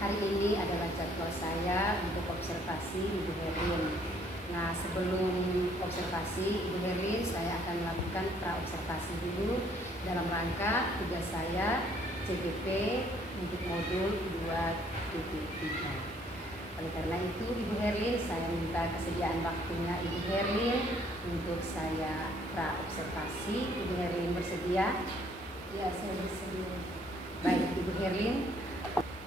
Hari ini adalah jadwal saya untuk observasi Ibu Herlin. Nah, sebelum observasi Ibu Herlin, saya akan melakukan pra-observasi dulu dalam rangka tugas saya CGP untuk modul 2.3. Oleh karena itu, Ibu Herlin, saya minta kesediaan waktunya Ibu Herlin untuk saya pra-observasi. Ibu Herlin bersedia? Ya, saya bersedia. Baik, Ibu Herlin.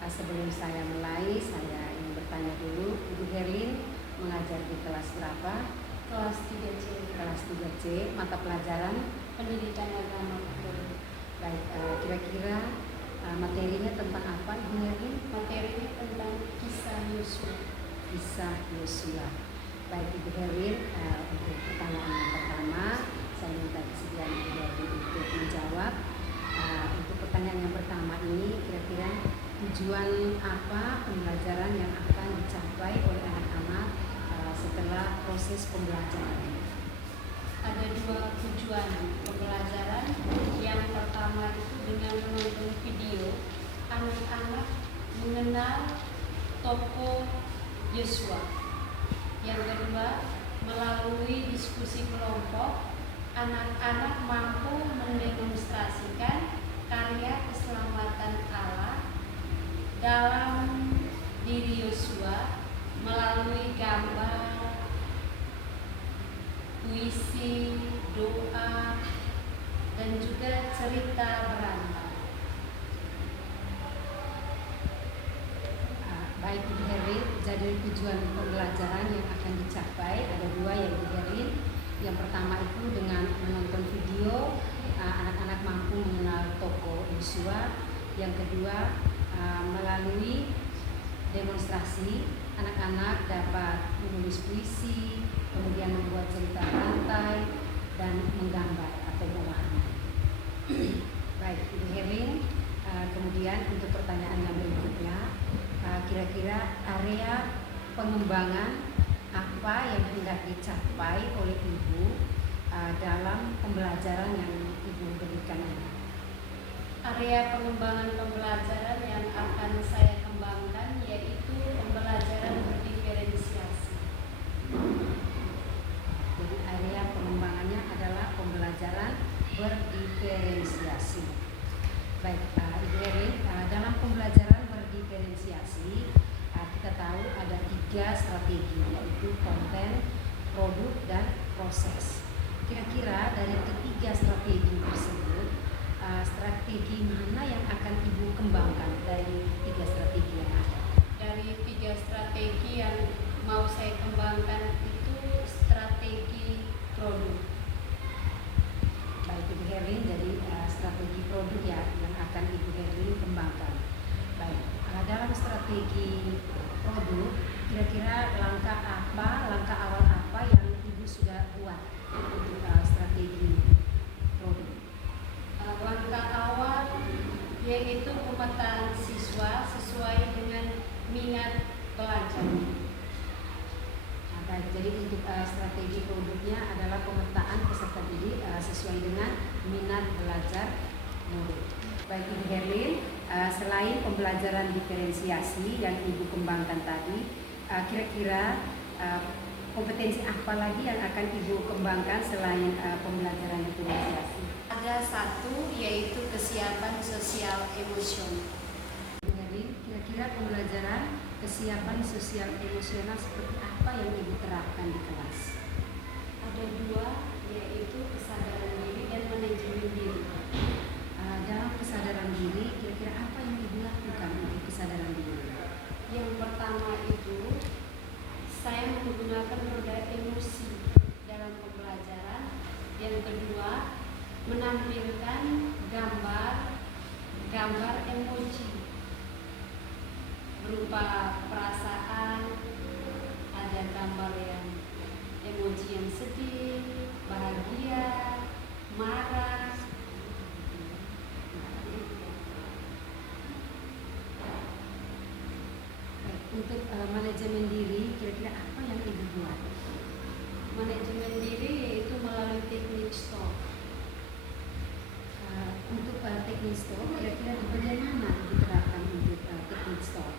Sebelum saya mulai, saya ingin bertanya dulu, Ibu Herlin mengajar di kelas berapa? Kelas 3C. Kelas 3C, mata pelajaran? Pendidikan agama. Baik, kira-kira materinya tentang apa, Ibu Herlin? Materinya tentang kisah Yosua. Kisah Yosua. Baik, Ibu Herlin, untuk pertanyaan yang pertama, saya minta kesediaan Ibu Herlin untuk menjawab. Untuk pertanyaan yang pertama ini, kira-kira tujuan apa pembelajaran yang akan dicapai oleh anak-anak setelah proses pembelajaran? Ada 2 tujuan pembelajaran. Yang pertama itu dengan menonton video, anak-anak mengenal tokoh Yosua. Yang kedua, melalui diskusi kelompok, anak-anak mampu mendemonstrasikan karya keselamatan Allah dalam diri Yosua melalui gambar, puisi, doa, dan juga cerita berantai. Baik, Ibu Herlin, jadi tujuan pembelajaran yang akan dicapai ada 2 ya, Ibu Herlin. Yang pertama itu dengan menonton video, anak-anak mampu mengenal tokoh Yosua. Yang kedua, melalui demonstrasi, anak-anak dapat menulis puisi, kemudian membuat cerita rantai, dan menggambar atau mewarnai. Baik, Ibu Herlin, kemudian untuk pertanyaan yang berikutnya, kira-kira area pengembangan apa yang hendak dicapai oleh Ibu dalam pembelajaran yang Ibu berikan ini? Area pengembangan pembelajaran yang akan saya kembangkan yaitu pembelajaran berdiferensiasi. Jadi area pengembangannya adalah pembelajaran berdiferensiasi. Baik, Ibu Herlin, dalam pembelajaran berdiferensiasi kita tahu ada 3 strategi, yaitu konten, produk, dan proses. Kira-kira dari ketiga strategi tersebut, strategi mana yang akan Ibu kembangkan dari 3 strategi yang ada? Dari 3 strategi yang mau saya kembangkan itu strategi produk. Baik, Ibu Herlin, jadi strategi produk ya yang akan Ibu Herlin kembangkan. Baik, dalam strategi produk, kira-kira langkah awal apa yang Ibu sudah buat untuk strategi produk? Langkah awal yaitu pemetaan siswa sesuai dengan minat belajar. Baik, jadi untuk strategi produknya adalah pemetaan peserta didik sesuai dengan minat belajar murid. Baik, Ibu Herlin, selain pembelajaran diferensiasi yang Ibu kembangkan tadi, kira-kira kompetensi apa lagi yang akan Ibu kembangkan selain pembelajaran diferensiasi? Ada 1 yaitu kesiapan sosial emosional. Ibu Herlin, kira-kira pembelajaran kesiapan sosial emosional seperti apa yang Ibu terapkan di kelas? Ada 2 yaitu kesadaran diri dan manajemen diri. Dalam kesadaran diri, kira-kira apa yang Ibu lakukan untuk kesadaran diri? Yang pertama itu saya menggunakan roda emosi dalam pembelajaran. Yang kedua, menampilkan gambar emoji berupa perasaan, ada gambar yang emoji yang sedih, bahagia, marah. Untuk manajemen diri, kira-kira apa yang Ibu buat? Manajemen diri yaitu melalui teknik STOP. Untuk teknik STOP, kira-kira di bagian mana diterapkan untuk teknik STOP?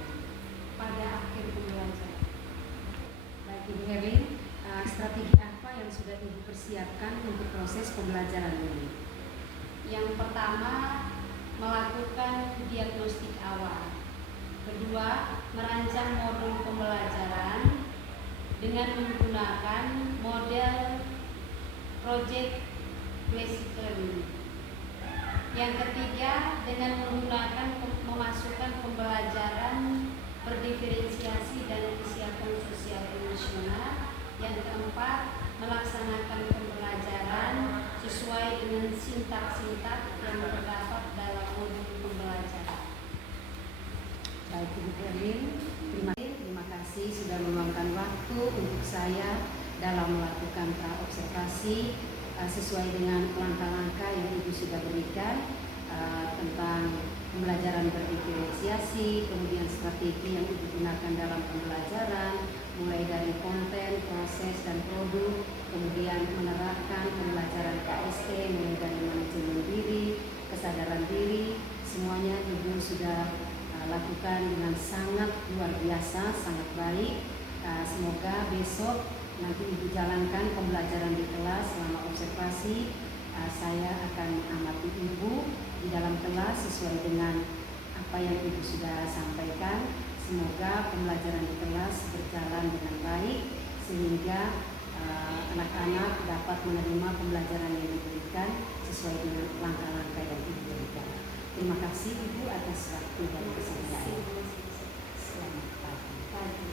siapkan untuk proses pembelajaran ini? Yang pertama, melakukan diagnostik awal. Kedua, merancang modul pembelajaran dengan menggunakan model project basic learning. Yang ketiga, dengan menggunakan memasukkan pembelajaran berdiferensiasi dan kesiapan sosial emosional. Yang keempat, melaksanakan pembelajaran sesuai dengan sintak-sintak yang terdapat dalam modul pembelajaran. Baik, Ibu Erlin, terima kasih sudah meluangkan waktu untuk saya dalam melakukan observasi sesuai dengan langkah-langkah yang Ibu sudah berikan tentang pembelajaran berdiferensiasi, kemudian strategi yang Ibu gunakan dalam pembelajaran, mulai dari konten, proses, dan produk, kemudian menerapkan pembelajaran KST, mulai dari manajemen diri, kesadaran diri, semuanya Ibu sudah lakukan dengan sangat luar biasa, sangat baik. Semoga besok nanti Ibu jalankan pembelajaran di kelas selama observasi. Saya akan amati Ibu di dalam kelas sesuai dengan apa yang Ibu sudah sampaikan. Semoga pembelajaran di kelas berjalan dengan baik sehingga anak-anak dapat menerima pembelajaran yang diberikan sesuai dengan langkah-langkah yang Ibu berikan. Terima kasih Ibu atas waktu dan kesediaan. Selamat pagi.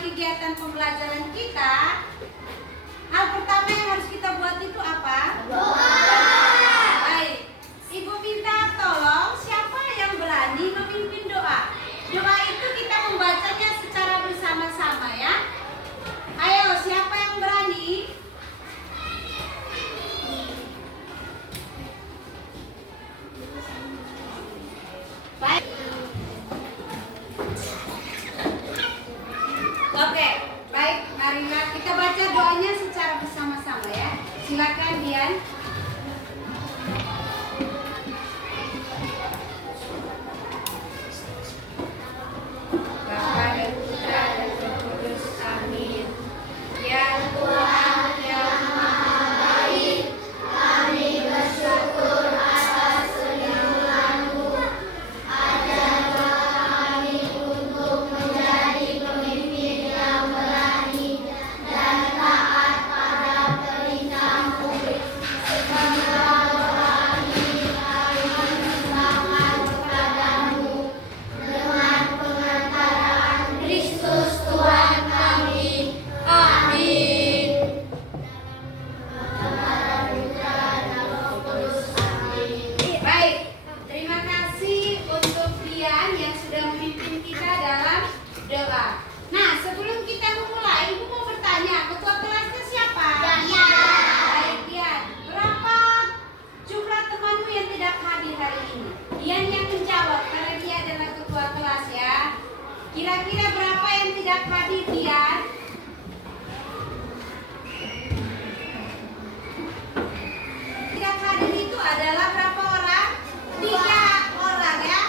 Kegiatan pembelajaran kita, hal pertama yang harus kita buat itu apa? Doa. Baik, Ibu minta tolong siapa yang berani memimpin doa. Doa itu kita membacanya secara bersama-sama ya. Ayo, siapa yang berani? Baik. Oke, baik, marilah kita baca doanya secara bersama-sama ya. Silakan Dian. Bapa dan Putra dan Roh Kudus, amin. Ya Tuhan yang Maha Baik, kami bersyukur atas perlindungan-Mu. Ajarlah kami untuk menjadi pemimpin yang berani dan taat pada perintah-Mu. Semoga doa ini kami persembahkan kepadamu dengan pengantaraan Kristus Tuhan kami. Amin. Baik, terima kasih untuk Dian yang sudah memimpin kita dalam doa. Nah, sebelum kita memulai, Ibu mau bertanya, ketua kelasnya siapa? Baik, Dian. Berapa jumlah temanmu yang tidak hadir hari ini? Dian yang menjawab karena dia adalah ketua kelas ya. Kira-kira berapa yang tidak hadir, Dian? Tidak hadir itu adalah berapa orang? 3 orang ya.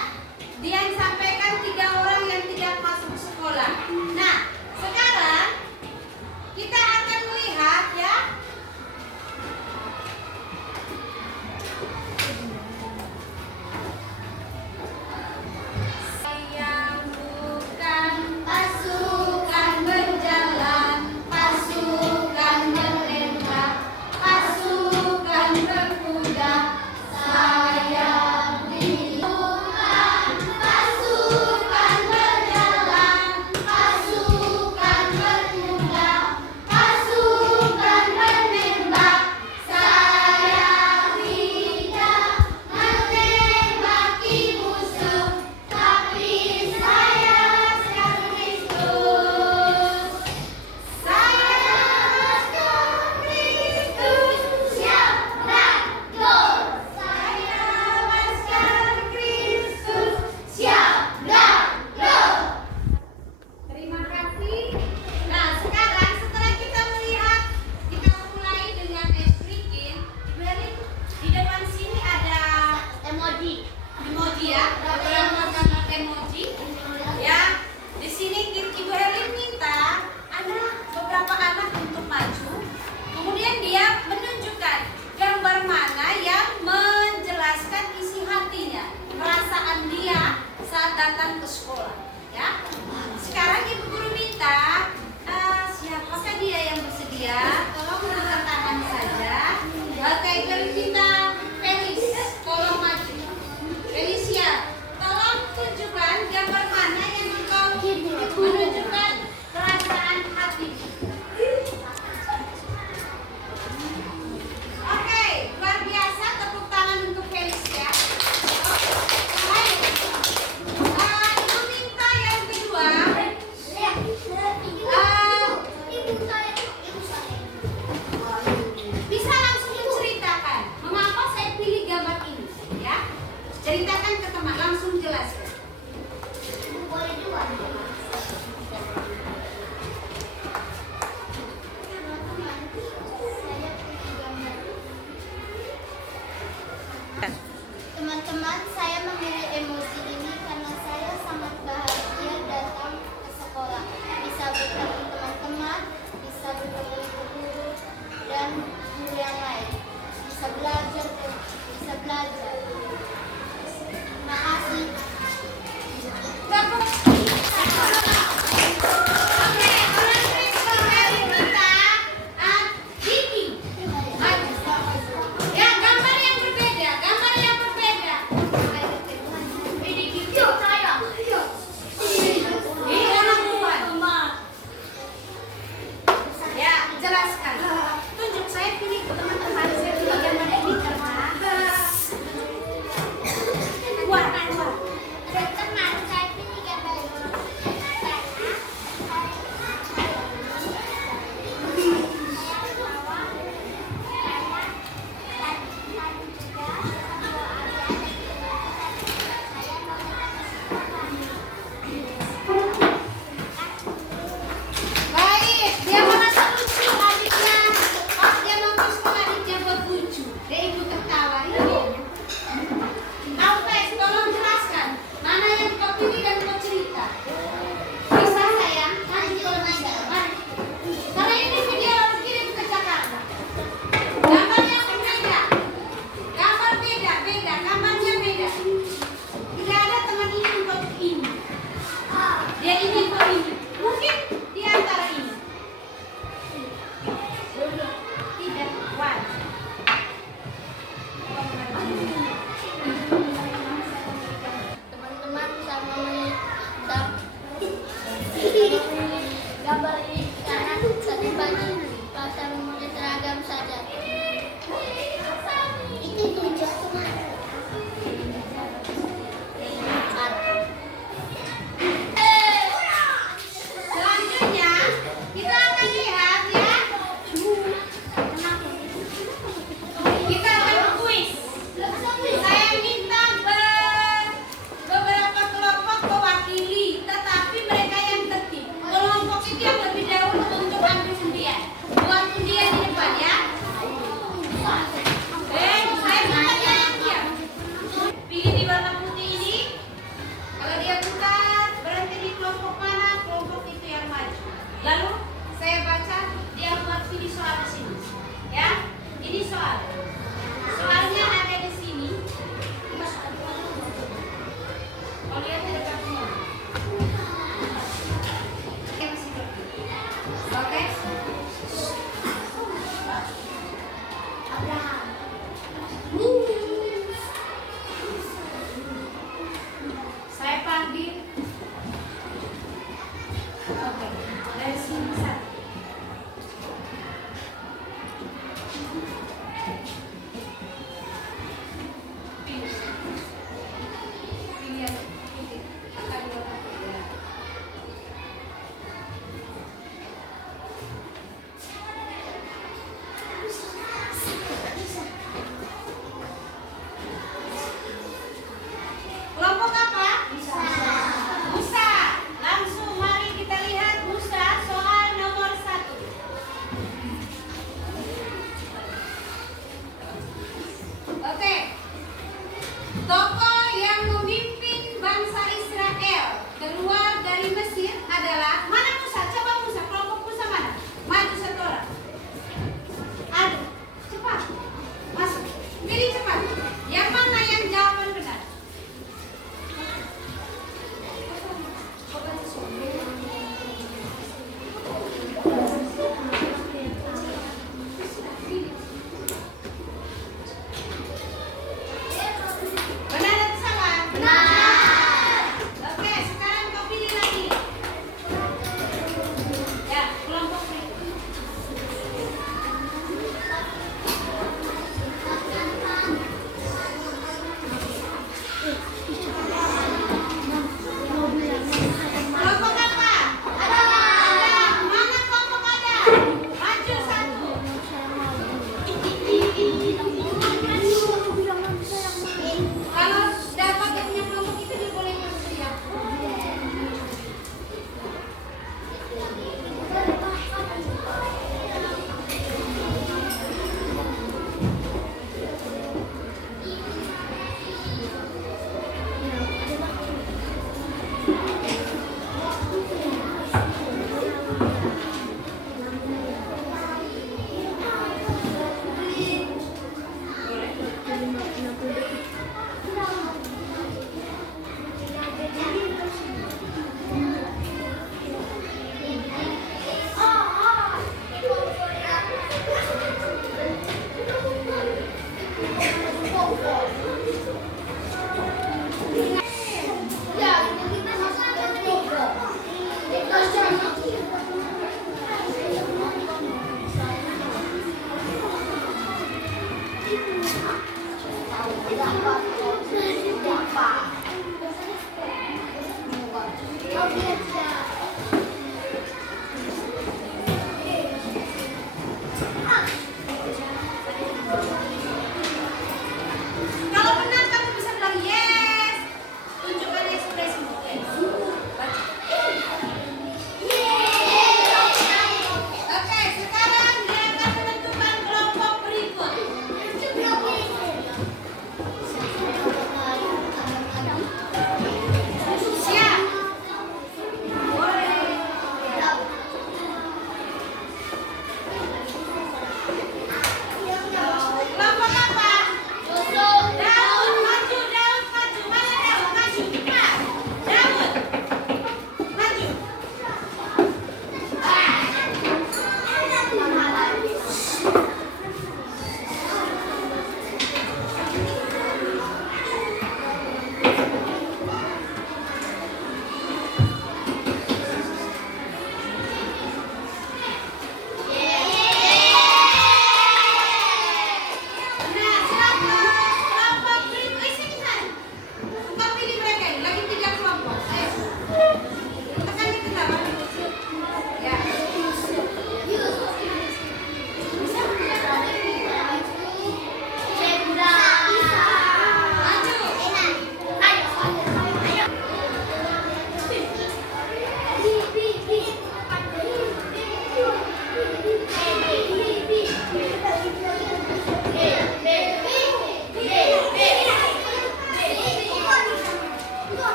Dian sampaikan 3 orang yang tidak masuk sekolah. Nah, sekarang kita akan melihat ya. Yang bukan pasukan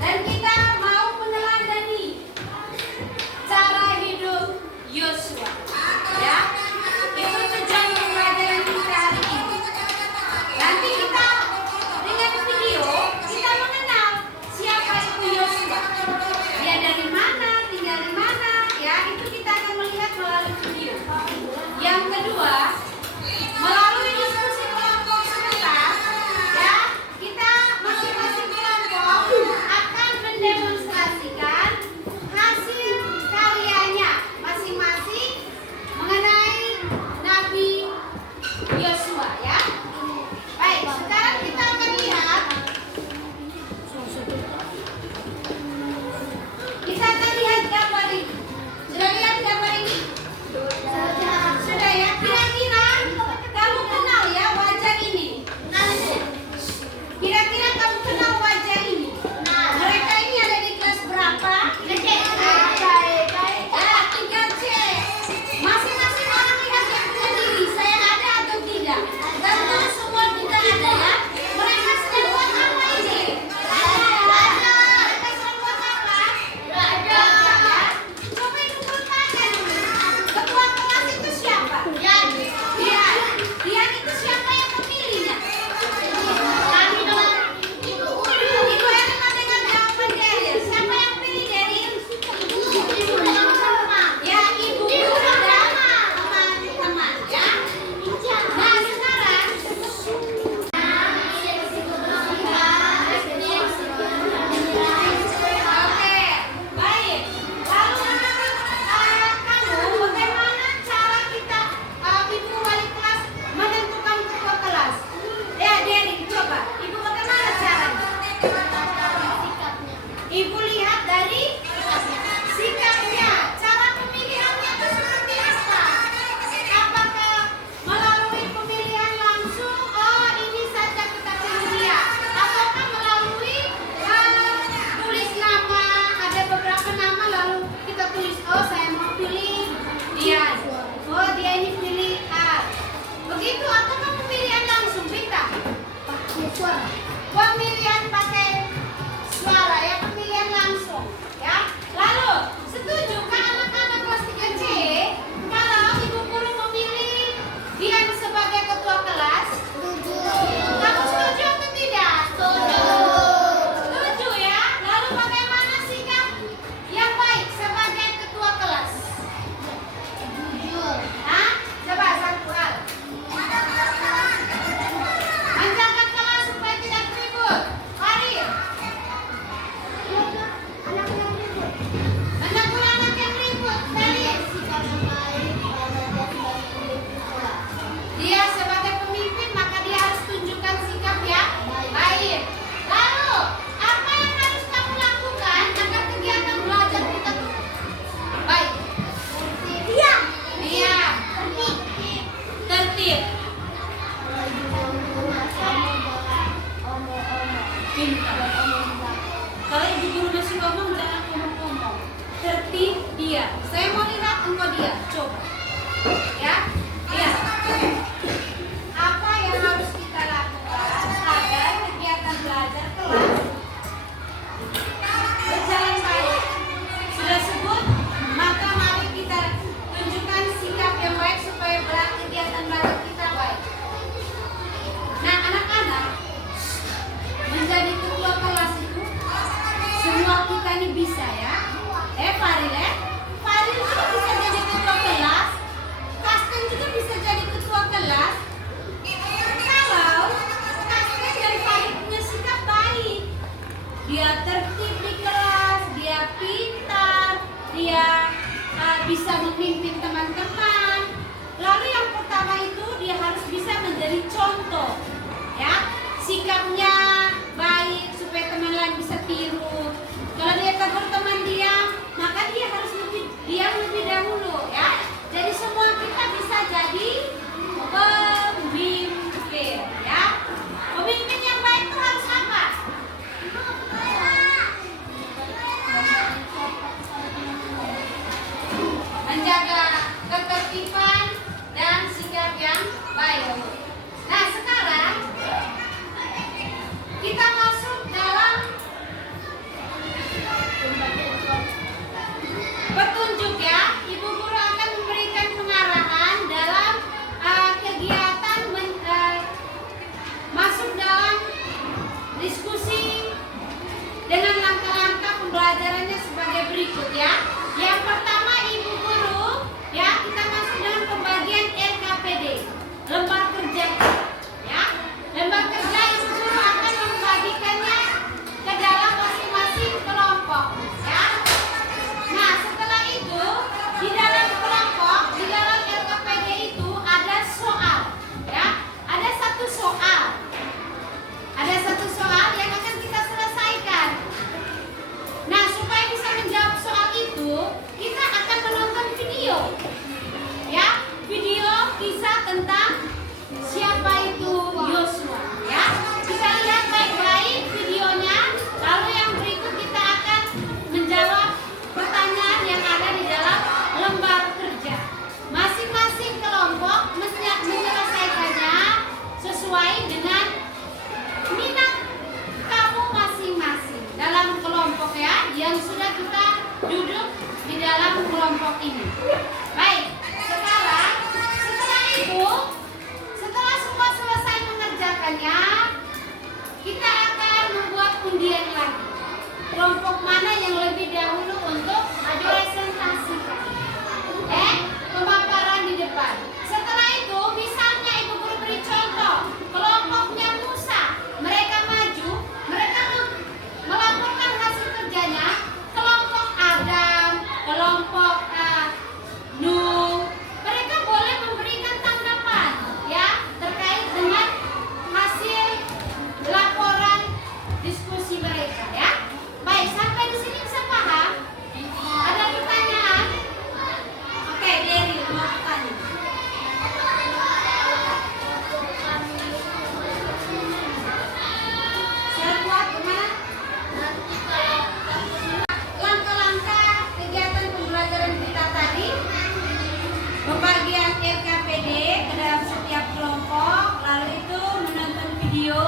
Dan kita mau meneladani cara hidup Yosua. Ya, itu tujuan pembelajaran kita hari ini. Nanti kita dengan video kita mengenal siapa itu Yosua. Dia dari mana, tinggal di mana, ya itu kita akan melihat melalui video. Yang kedua, melalui diskusi kelompok sebentar, ya kita masing-masing kelompok akan mendemonstrasikan hasil karyanya masing-masing mengenai Nabi Yosua, ya. Baik, sekarang kita akan lihat. Kita akan lihat gambar ini. Sudah lihat gambar ini? Sudah ya? Kira-kira kamu kenal ya wajah ini? Kira-kira kamu kenal wajah ini? Mereka ini ada di kelas berapa? 3C. Masing-masing orang lihat yang punya diri. Saya ada atau tidak? Tentu semua kita ada ya. Mereka sedang buat apa ini? Mereka sedang buat apa? Ya. Coba ibu tanya dulu. Ketua kelas itu siapa? Dian. Dian itu siapa yang memilihnya? Ibu Erna dengan jawaban Daryl. Siapa yang pilih Daryl? Ya, ibu guru dan teman-teman ya. Nah, sekarang oke, baik. Lalu menurut kamu bagaimana cara kita ibu wali kelas menentukan ketua kelas? Ya, Dery, coba. Ibu bagaimana caranya? Ibu lihat dari sikapnya. Cara pemilihannya itu seperti apa? Apakah melalui pemilihan langsung? Oh, ini saja kita pilih dia. Ataukah melalui tulis nama? Ada beberapa nama lalu kita tulis. Oh, saya mau pilih dia. Oh, dia ini pilih A. Begitu ataukah pemilihan langsung? Kita pemilihan pakai suara ya, pemilihan langsung ya. Lalu setujukah anak-anak kelas 3C kalau ibu guru memilih dia sebagai ketua kelas? Kamu setuju atau tidak? Setuju ya. Lalu bagaimana sikap yang baik sebagai ketua kelas? Hah? Coba satu hal. Menjaga kelas supaya tidak ribut. Mari. Menegur anak yang ribut. Dari dia sebagai pemimpin maka dia harus tunjukkan sikap yang baik. Lalu apa yang harus kamu lakukan agar kegiatan belajar kita tuh baik? Diam. Tertib. Pintar. Kalau ibu guru masih ngomong jangan ngomong-ngomong. Tertib, diam. Saya mau lihat engkau diam. Coba. Ya. Lihat. Apa yang harus kita lakukan agar kegiatan belajar kelas berjalan baik? Sudah sebut, maka mari kita tunjukkan sikap yang baik supaya kegiatan belajar kita baik. Nah, anak-anak, menjadi ketua kelas itu semua kita ini bisa ya. Faril juga bisa jadi ketua kelas. Kasten juga bisa jadi ketua kelas. Kalau Kasten dan Faril punya sikap baik, dia tertib di kelas, dia pintar, dia bisa memimpin teman-teman. Lalu yang pertama itu dia harus bisa menjadi contoh, ya, sikapnya baik supaya teman lain bisa tiru. Kalau dia tegur teman diam, maka dia harus diam lebih dahulu, ya. Jadi semua kita bisa jadi pemimpin, ya. Pemimpin yang baik itu harus apa? Menjaga ketertiban dan sikap yang baik. Nah, sekarang kita masuk dalam berikut ya. Yang pertama Ibu Guru, ya kita masuk dalam pembagian LKPD, lembar kerja. Ya, lembar kerja Ibu Guru akan membagikannya ke dalam masing-masing kelompok. Ya. Nah, setelah itu di dalam kelompok, di dalam LKPD itu ada soal. Ya, ada satu soal. Ada satu soal yang akan kita selesaikan. Nah, supaya bisa menjawab soal itu, kita akan menonton video. Ya, video kisah tentang siapa itu Yosua. Ya, kita lihat baik-baik videonya. Lalu yang berikut kita akan menjawab pertanyaan yang ada di dalam lembar kerja. Masing-masing kelompok mesti menyelesaikannya sesuai dengan minat kamu masing-masing dalam kelompok ya, yang sudah kita duduk di dalam kelompok ini. Baik, sekarang setelah itu, setelah semua selesai mengerjakannya, kita akan membuat undian lagi. Kelompok mana yang lebih dahulu untuk maju presentasi? Pemaparan di depan. Setelah itu, misalnya Ibu Guru beri contoh, kelompoknya Musa, mereka maju, mereka melaporkan hasil kerjanya. Kelompok Adam, kelompok Nuh, mereka boleh memberikan tanggapan ya terkait dengan hasil laporan diskusi mereka ya. Baik, sampai di sini bisa paham? Ada pertanyaan? Oke, Dery mau bertanya. Saya buat gimana? Langkah-langkah kegiatan pembelajaran kita tadi, pembagian LKPD ke dalam setiap kelompok, lalu itu menonton video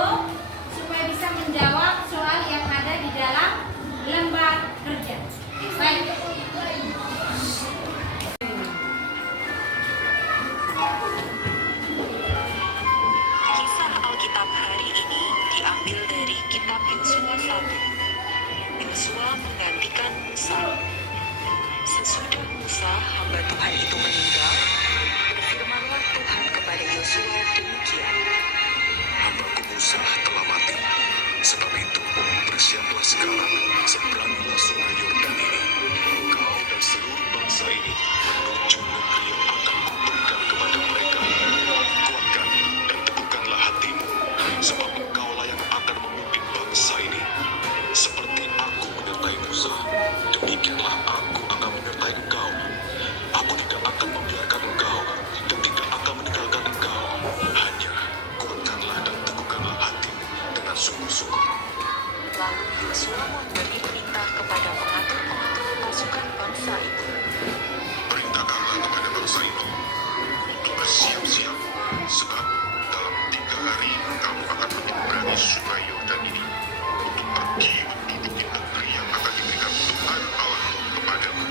supaya bisa menjawab soal yang ada di dalam lembar kerja. Baik. Kisah Alkitab hari ini diambil dari kitab Yosua 1. Yosua menggantikan Musa. Sesudah Musa, hamba Tuhan itu meninggal, berfirmanlah Tuhan kepada Yosua demikian. Hambaku Musa telah mati. Sebab itu, bersiaplah sekarang, seberangilah sungai Yordan ini. Engkau dan seluruh bangsa ini menuju negeri yang akan kuberikan kepada mereka. Kuatkan dan teguhkanlah hatimu, sebab engkaulah yang akan memimpin bangsa ini. Seperti aku menyertai Musa, demikianlah aku akan menyertai engkau. Aku tidak akan membiarkan engkau dan tidak akan meninggalkan engkau. Hanya kuatkanlah dan teguhkanlah hatimu dengan sungguh-sungguh. Lalu Yosua memberi perintah kepada pengatur-pengatur pasukan bangsa itu. Perintahkanlah kepada bangsa itu untuk bersiap-siap, sebab dalam 3 hari kamu akan menyeberangi sungai Yordan ini untuk pergi menduduki negeri yang akan diberikan Tuhan Allahmu kepadamu.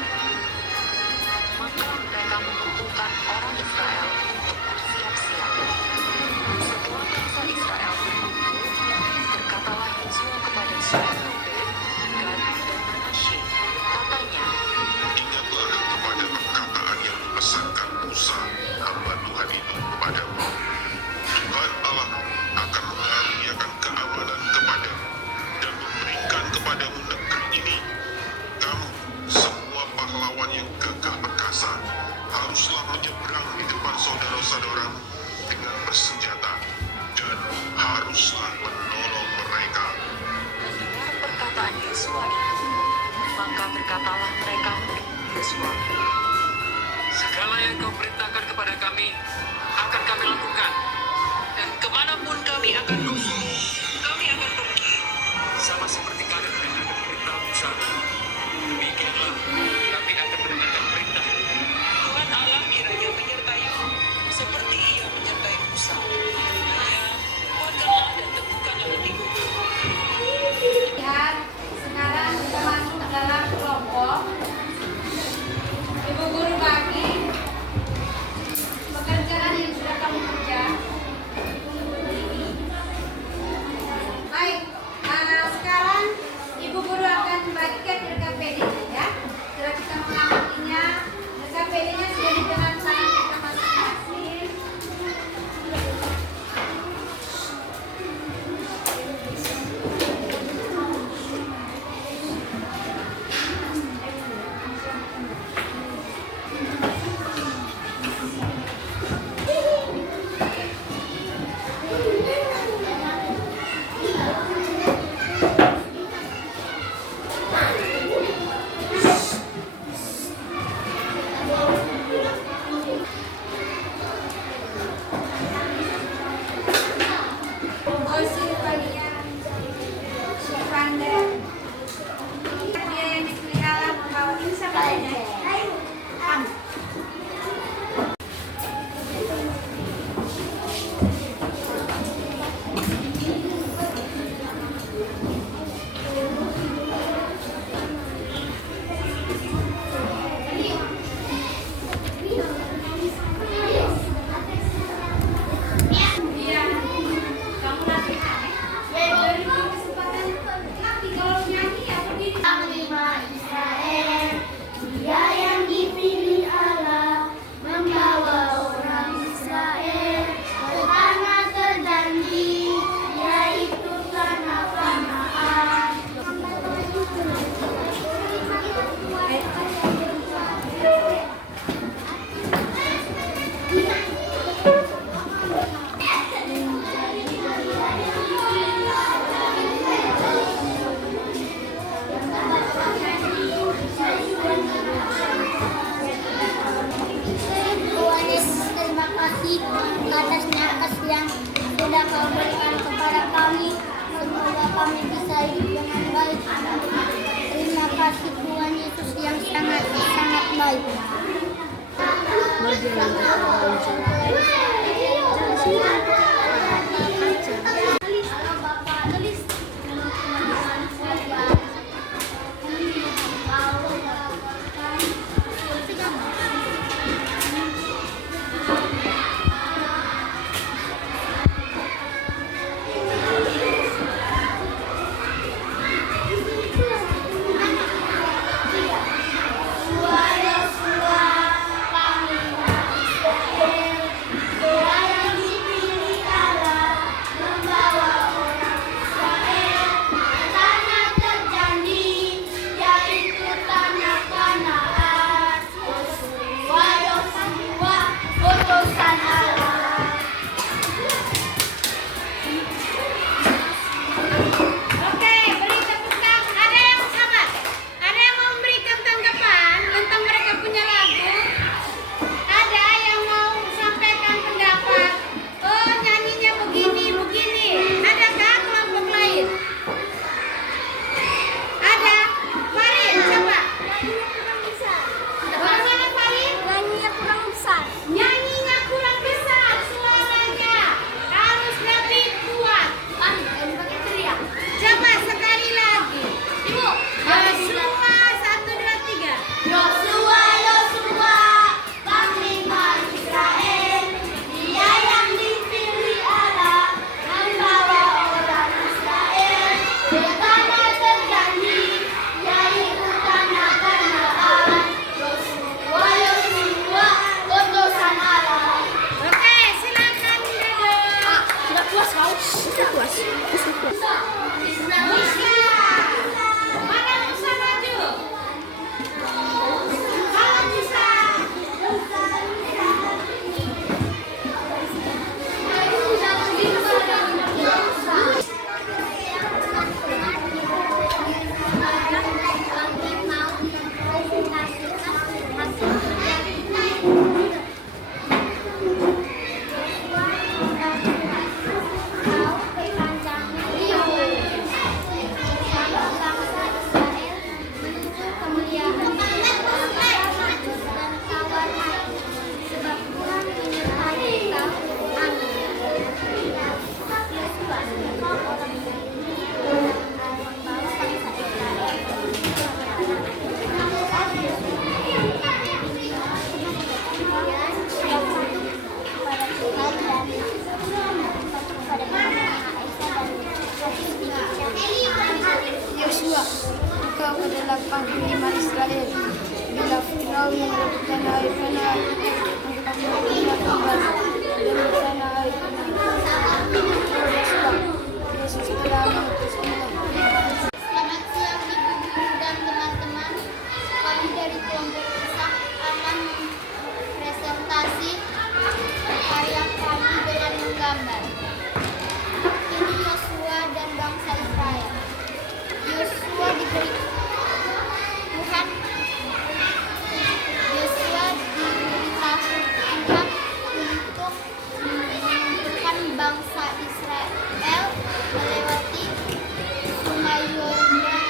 Maka mereka mengumpulkan orang Israel untuk bersiap-siap. Setelah bangsa Israel berkumpul, berkatalah Yosua kepada suku Ruben, Gad, dan Manasye, katanya, Ingatlah kepada perkataan yang dipesankan Musa, hamba Tuhan itu kepadamu. Tuhan Allahmu akan mengaruniakan keamanan kepadamu dan memberikan kepadamu negeri ini. Kamu, semua pahlawan yang gagah perkasa, haruslah menyeberang di depan saudara-saudaramu dengan bersenjata dan haruslah menolong mereka. mendengar perkataan Yosua itu, maka berkatalah mereka untuk Yosua, Segala yang kau perintahkan kepada kami, akan kami lakukan. Dan kemanapun kami akan kau suruh, kami akan pergi. Sama seperti kami mendengarkan perintah Musa, demikianlah kami akan mendengarkan perintah. Tuhan Allah kiranya menyertaimu, seperti ia menyertai Musa. Ya, kuatkanlah dan teguhkanlah hatimu. Lihat, sekarang kita masuk dalam kelompok. Ibu Guru bagi pekerjaan yang sudah kamu kerja. Baik, sekarang engkau ke dalam panglima Israel. Bila Firaun merebutkan air tanah, engkau merebutkan kembali dari tanah air tanah. Yesus telah mengutus engkau. Selamat siang Ibu Guru dan teman-teman. Kami dari kelompok kisah akan presentasi karya kami dengan menggambar. Ini Yosua dan bangsa Israel. Yosua diberi Tuhan. Yosua diberitahu Tuhan untuk menentukan bangsa Israel melewati Sungai Yordan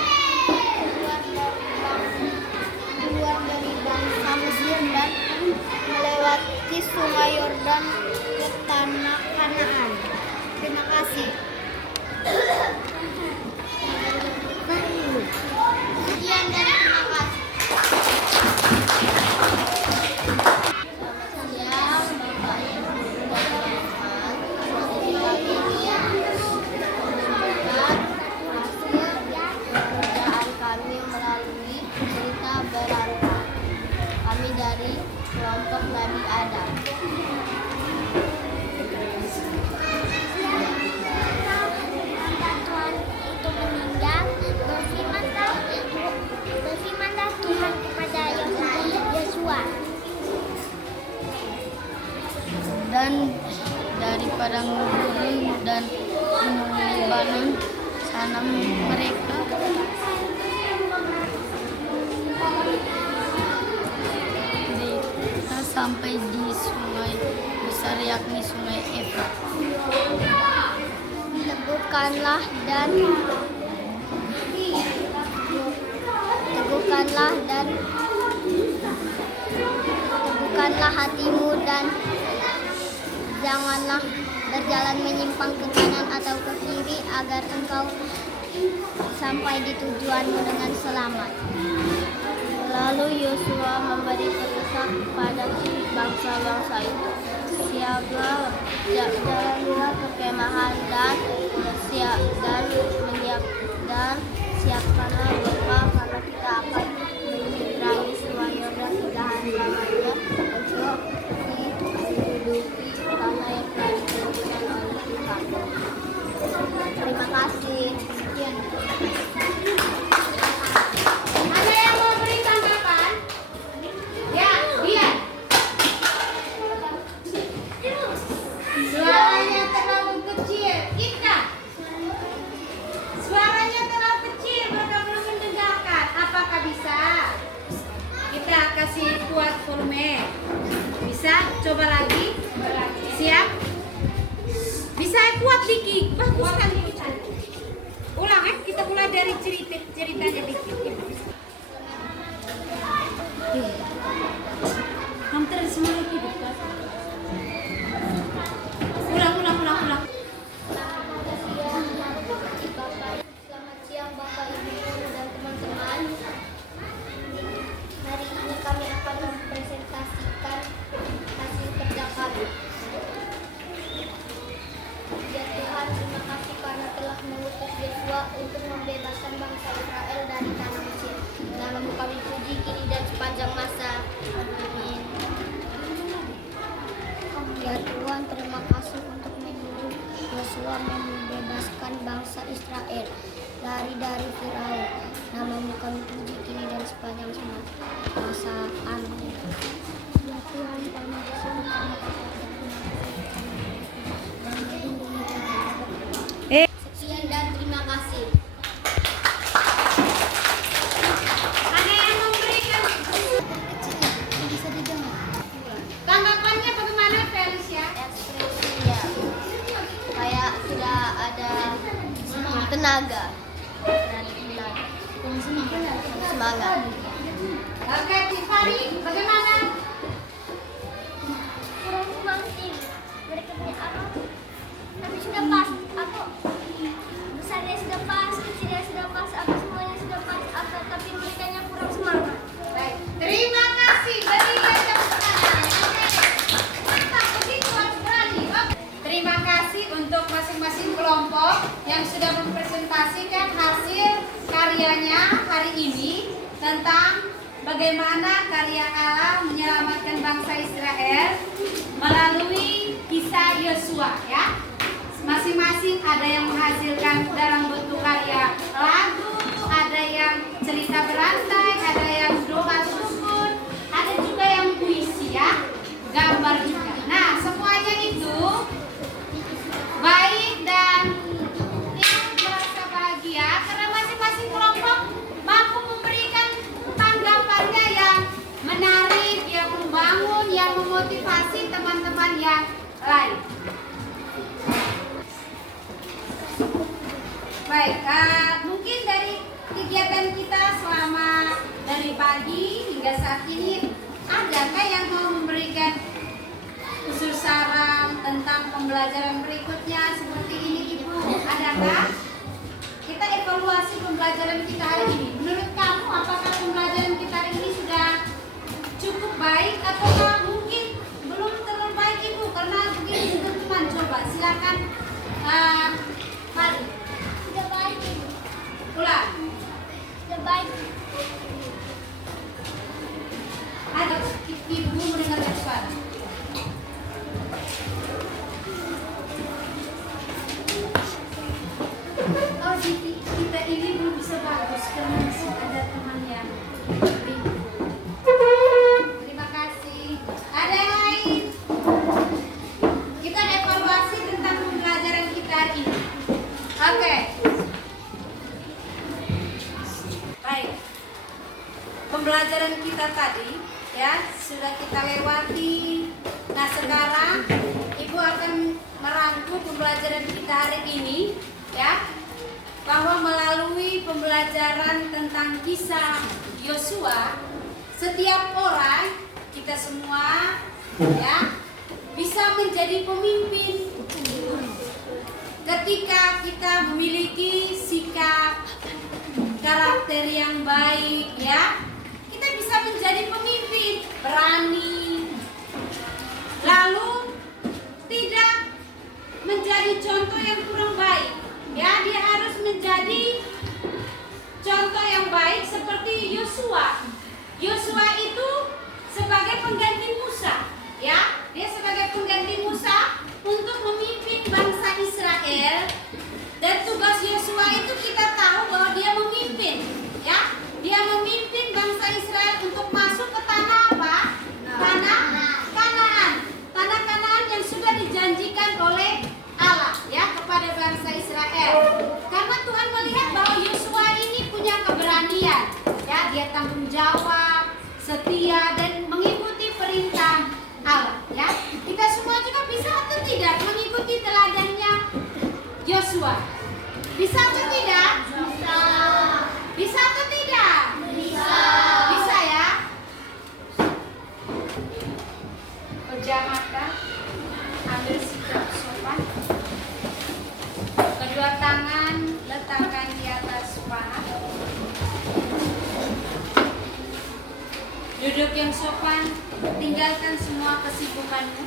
keluar dari bangsa Mesir dan melewati Sungai Yordan ke tanah Kanaan. Terima kasih. Sekian dan terima kasih. Selamat siang Bapak Ibu dan teman-teman. Kami menunjukkan hasil pekerjaan kami melalui cerita berharga. Kami dari kelompok Nabi Adam. Tuhan itu meninggal, berfirmanlah Tuhan kepada Yosua. Dan dari padang gurun dan gunung Libanon sana mereka sampai di sungai besar yakni Sungai Efrat. Teguhkanlah hatimu dan janganlah berjalan menyimpang ke kanan atau ke kiri agar engkau sampai di tujuanmu dengan selamat. Lalu Yosua memberi perintah kepada bangsa-bangsa itu, jalanlah ke kemahan dan siapkanlah bekal karena kita akan menyeberangi Sungai Yordan 3 hari lamanya untuk menduduki tanah yang telah ditentukan oleh Tuhan. Terima kasih. Sekian. Ada yang mau beri tanggapan? Ya, dia. Suaranya terlalu kecil. Ika. Suaranya terlalu kecil, mereka belum mendengarkan. Apakah bisa? Kita kasih kuat volume. Bisa? Coba lagi. Siap? Bisa kuat dikit. Bagus sekali. Ulang kita mulai dari ceritanya dikit. Hampir semua lagi dekat. Ulang. Selamat siang Bapak Ibu dan teman-teman. Hari ini kami akan mempresentasikan hasil kerja kami. Ya Tuhan, terima kasih karena telah mengutus Yosua untuk membebaskan bangsa Israel dari tanah Mesir. Namamu kami puji kini dan sepanjang masa. Amin. Ya Tuhan, terima kasih untuk menyuruh Yosua membebaskan bangsa Israel dari Firaun. Namamu kami puji kini dan sepanjang masa. Amin. Ya Tuhan, kami bersyukur karena dan melindungi kami. Sekian dan terima kasih. Ada yang memberikan Bisa didengar tanggapannya bagaimana Felicia? ekspresinya, kayak sudah ada tenaga dan semangat. Oke, Tiffany, bagaimana? Kurang semangat. Mereka punya apa? Tapi sudah pas. Aku besarnya sudah pas, kecilnya sudah pas, apa semuanya sudah pas. Apa tapi mereka yang kurang semangat. Baik, terima kasih. Beri tepuk tangan. Mantap, begitu harus berani. Oke. Terima kasih untuk masing-masing kelompok yang sudah mempresentasikan hasil karyanya hari ini. tentang bagaimana karya Allah menyelamatkan bangsa Israel melalui kisah Yosua ya. Masing-masing ada yang menghasilkan dalam bentuk karya lagu, ada yang cerita berantai, ada yang doa sukun, ada juga yang puisi ya, gambar juga. Nah, semuanya itu baik dan merasa bahagia karena masing-masing kelompok mampu memberikan tanggapannya yang menarik, yang membangun, yang memotivasi teman-teman yang lain. Baik, mungkin dari kegiatan kita selama dari pagi hingga saat ini, adakah yang mau memberikan usul saran tentang pembelajaran berikutnya seperti ini Ibu? Adakah? Kita evaluasi pembelajaran kita hari ini. Menurut kamu apakah pembelajaran kita hari ini sudah cukup baik atau mungkin belum terlalu baik Ibu? Karena begini teman-teman, coba silakan mari. Sudah baik, Ibu. Ulang. Sudah baik. Ada Ibu mendengarkan suara. Oh, kita ini belum bisa bagus karena masih ada teman yang bingung. Terima kasih. Ada yang lain? Kita evaluasi tentang pembelajaran kita hari ini. Oke. Baik. Pembelajaran kita tadi ya sudah kita lewati. Nah, sekarang Ibu akan merangkum pembelajaran kita hari ini ya, bahwa melalui pembelajaran tentang kisah Yosua, setiap orang, kita semua ya bisa menjadi pemimpin ketika kita memiliki sikap karakter yang baik ya. Kita bisa menjadi pemimpin, berani, lalu tidak menjadi contoh yang kurang baik ya. Dia harus menjadi contoh yang baik seperti Yosua. Yosua itu sebagai pengganti Musa ya. Dia sebagai pengganti Musa untuk memimpin bangsa Israel. Dan tugas Yosua itu kita tahu bahwa dia memimpin ya. Dia memimpin bangsa Israel untuk masuk ke tanah apa? Tanah Kanaan. Tanah Kanaan yang sudah dijanjikan oleh Allah ya kepada bangsa Israel. Karena Tuhan melihat bahwa Yosua ini punya keberanian ya, dia tanggung jawab, setia dan mengikuti perintah Allah ya. Kita semua juga bisa atau tidak mengikuti teladannya Yosua? Bisa atau tidak? Bisa. Bisa atau tidak? Bisa. Bisa ya. Pejamata, ambil sikap sopan. Kedua tangan letakkan di atas paha. Duduk yang sopan, tinggalkan semua kesibukanmu.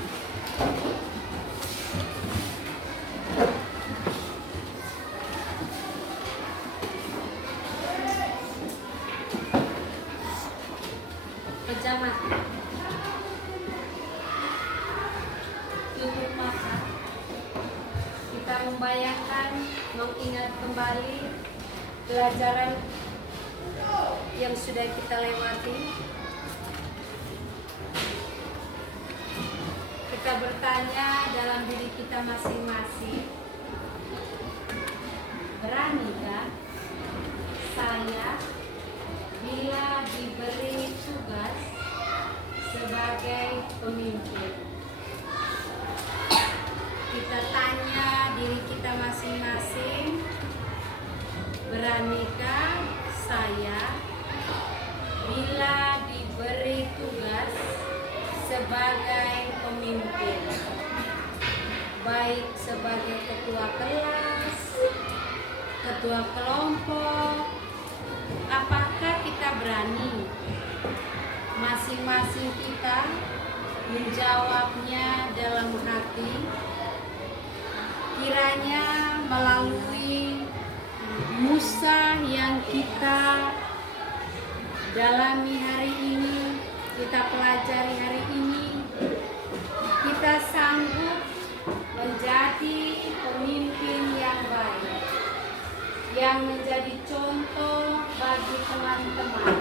Pejam mata. Tutup mata. Kita membayangkan, mengingat kembali pelajaran yang sudah kita lewati. Kita bertanya dalam diri kita masing-masing, beranikah saya bila diberi tugas sebagai pemimpin? Kita tanya diri kita masing-masing, beranikah saya bila diberi tugas sebagai pemimpin, baik sebagai ketua kelas, ketua kelompok? Apakah kita berani masing-masing kita menjawabnya dalam hati? Kiranya melalui Musa yang kita dalami hari ini, kita pelajari hari ini, kita sanggup menjadi pemimpin yang baik, yang menjadi contoh bagi teman-teman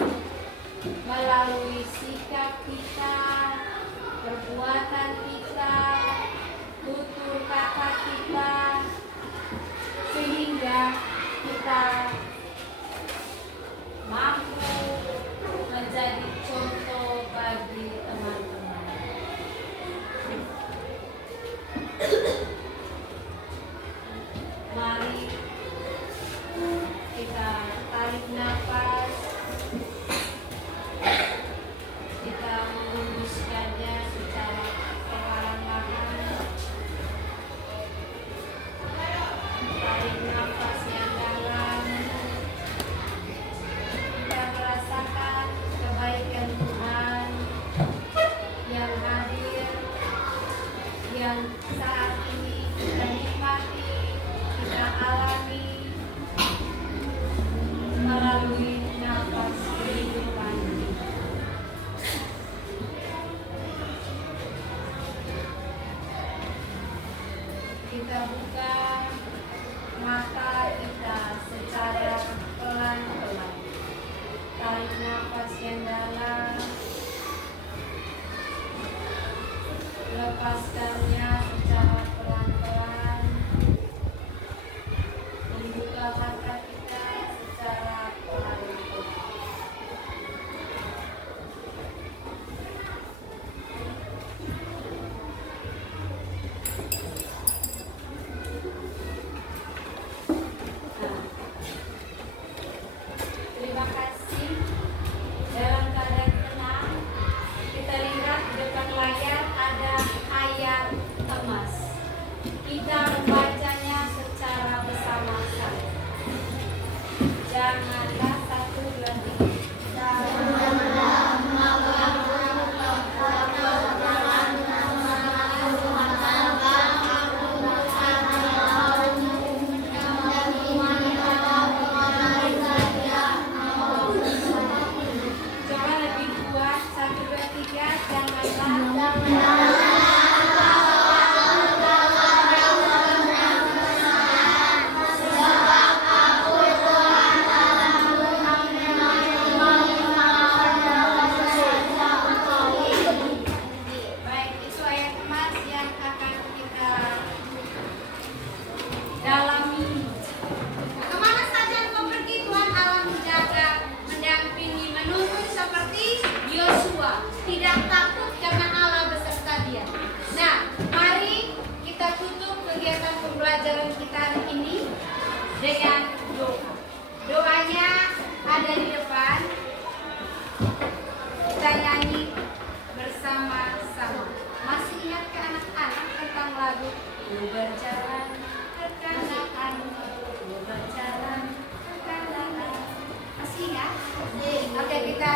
melalui sikap kita, perbuatan kita, tutur kata kita, sehingga kita mampu menjadi contoh bagi teman-teman. Mari kita tarik nafas, kita menghembuskannya secara perlahan-lahan. Tarik nafas yang dalam, kita merasakan kebaikan Tuhan yang hadir, yang saat ini kita nikmati, kita alami melalui nafas kehidupan kita. Kita buka mata kita secara pelan-pelan. Tarik nafas yang dalam, lepaskannya secara pelan-pelan. Membuka mata kita secara pelan-pelan. Nah, terima kasih. Dalam keadaan tenang, kita lihat di depan layar ada ayat emas. Kita membacanya secara bersama-sama. Janganlah 1, 2, 3. Coba lebih kuat. 1, 2, 3. Janganlah. Baik, itu ayat emas yang akan kita dalami. Kemana saja engkau pergi, Tuhan Allah menjaga, mendampingi, menuntun seperti Yosua, tidak takut karena Allah beserta dia. Nah, mari kita tutup kegiatan pembelajaran kita hari ini dengan doa. Doanya ada di depan. Kita nyanyi bersama-sama. Masih ingat ke anak-anak tentang lagu Ku berjalan ke kanan, ku berjalan ke kanan. Masih ingat? Oke, kita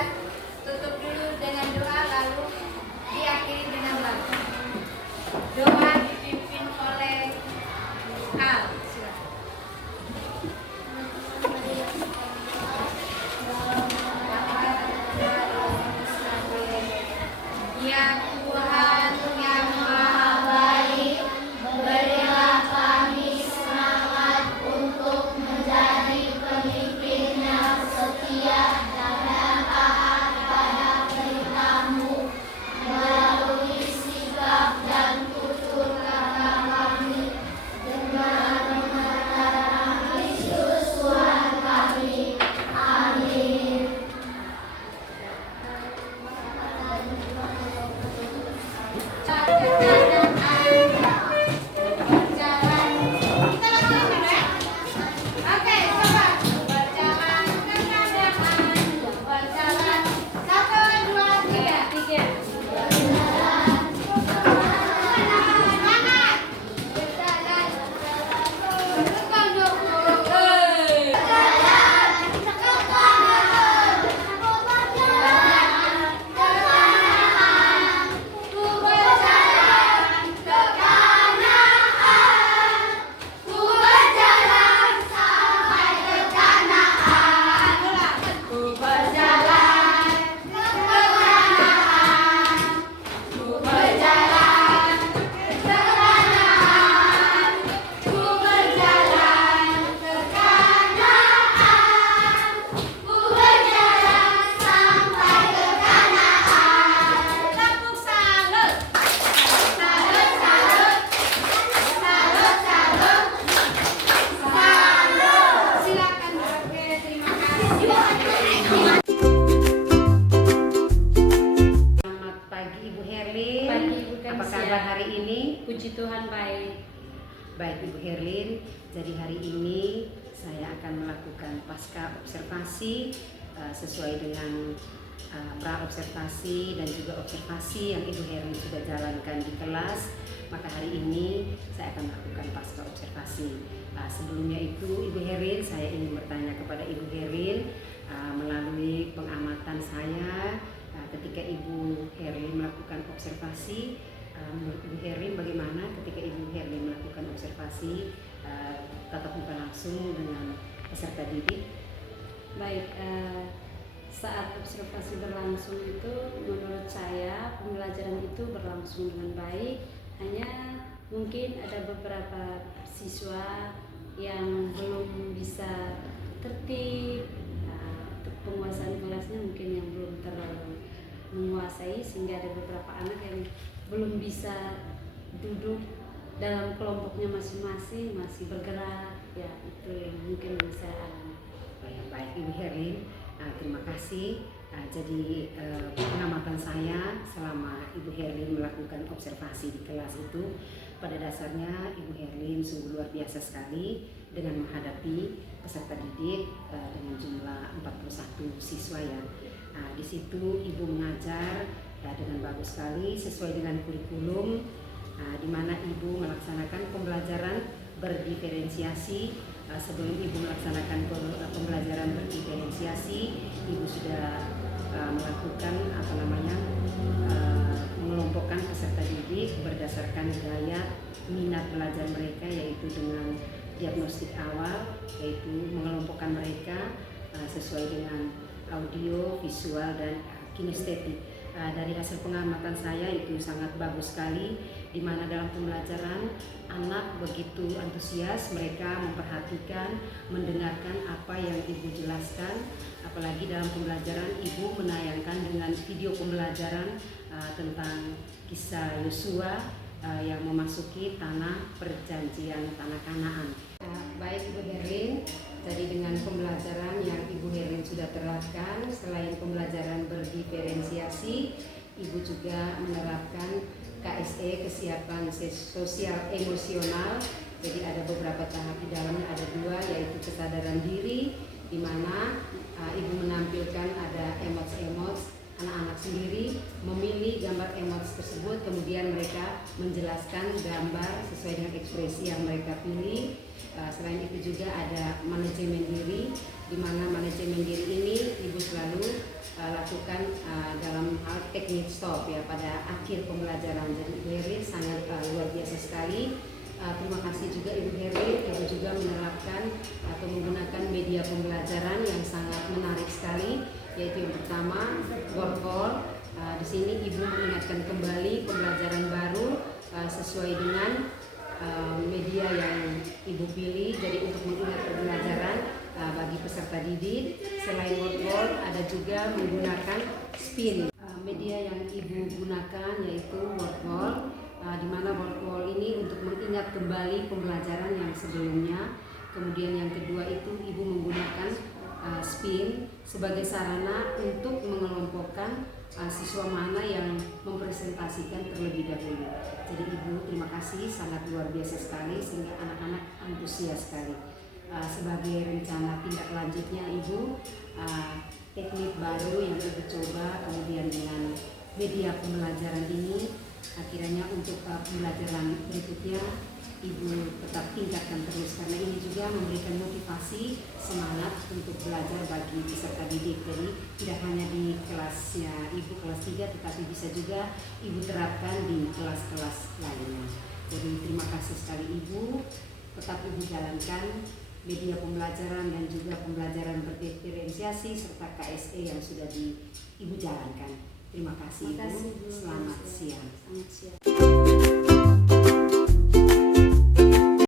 tutup dulu dengan doa, lalu diakhiri dengan lagu. Doa dipimpin oleh Al. Silakan. Ya Tuhan yang Maha Baik, berilah kami semangat untuk menjadi pemimpin yang setia dan taat pada perintah-Mu melalui sikap dan tutur Puji Tuhan baik. Baik Ibu Herlin, jadi hari ini saya akan melakukan pasca observasi sesuai dengan pra observasi dan juga observasi yang Ibu Herlin sudah jalankan di kelas. Maka hari ini saya akan melakukan pasca observasi. Sebelumnya itu Ibu Herlin, saya ingin bertanya kepada Ibu Herlin melalui pengamatan saya ketika Ibu Herlin melakukan observasi. Menurut Ibu Herlin bagaimana ketika Ibu Herlin melakukan observasi tatap muka langsung dengan peserta didik? Baik, saat observasi berlangsung itu menurut saya pembelajaran itu berlangsung dengan baik. Hanya mungkin ada beberapa siswa yang belum bisa tertib, penguasaan kelasnya mungkin yang belum terlalu menguasai, sehingga ada beberapa anak yang belum bisa duduk dalam kelompoknya masing-masing, masih bergerak, ya itu yang mungkin bisa alami. Baik Ibu Herlin, terima kasih. Jadi pengamatan saya selama Ibu Herlin melakukan observasi di kelas itu, pada dasarnya Ibu Herlin sungguh luar biasa sekali dengan menghadapi peserta didik dengan jumlah 41 siswa ya. Di situ Ibu mengajar dengan bagus sekali sesuai dengan kurikulum, di mana Ibu melaksanakan pembelajaran berdiferensiasi. Sebelum Ibu melaksanakan pembelajaran berdiferensiasi, Ibu sudah melakukan mengelompokkan peserta didik berdasarkan gaya minat belajar mereka, yaitu dengan diagnostik awal, yaitu mengelompokkan mereka sesuai dengan audio, visual, dan kinestetik. Dari hasil pengamatan saya itu sangat bagus sekali, di mana dalam pembelajaran anak begitu antusias, mereka memperhatikan, mendengarkan apa yang Ibu jelaskan. Apalagi dalam pembelajaran Ibu menayangkan dengan video pembelajaran tentang kisah Yosua yang memasuki tanah perjanjian, tanah Kanaan. Baik Ibu Herlin, jadi dengan pembelajaran yang Ibu Herlin sudah terapkan, selain pembelajaran berdiferensiasi, Ibu juga menerapkan KSE, kesiapan sosial emosional. Jadi ada beberapa tahap di dalamnya, ada 2, yaitu kesadaran diri, di mana Ibu menampilkan ada emots-emots, anak-anak sendiri memilih gambar emots tersebut, kemudian mereka menjelaskan gambar sesuai dengan ekspresi yang mereka pilih. Selain itu juga ada manajemen diri, di mana manajemen diri ini Ibu selalu lakukan dalam hal teknik stop ya pada akhir pembelajaran. Jadi Ibu Herlin sangat luar biasa sekali. Terima kasih juga Ibu Herlin. Ibu juga menerapkan atau menggunakan media pembelajaran yang sangat menarik sekali, yaitu yang pertama word call. Di sini Ibu mengingatkan kembali pembelajaran baru sesuai dengan media yang Ibu pilih. Jadi untuk mengingat pembelajaran bagi peserta didik, selain word call ada juga menggunakan spin. Media yang Ibu gunakan yaitu word call, di mana word call ini untuk mengingat kembali pembelajaran yang sebelumnya. Kemudian yang kedua itu Ibu menggunakan spin sebagai sarana untuk mengelompokkan siswa mana yang mempresentasikan terlebih dahulu. Jadi Ibu terima kasih, sangat luar biasa sekali sehingga anak-anak antusias sekali. Sebagai rencana tindak lanjutnya Ibu, teknik baru yang Ibu coba kemudian dengan media pembelajaran ini, akhirnya untuk pembelajaran berikutnya Ibu tetap tingkatkan terus, karena ini juga memberikan motivasi, semangat untuk belajar bagi peserta didik. Jadi tidak hanya di kelasnya Ibu kelas 3, tetapi bisa juga Ibu terapkan di kelas-kelas lainnya. Jadi terima kasih sekali Ibu, tetap Ibu jalankan media pembelajaran dan juga pembelajaran berdiferensiasi serta KSE yang sudah Ibu jalankan. Terima kasih Ibu. Selamat siang.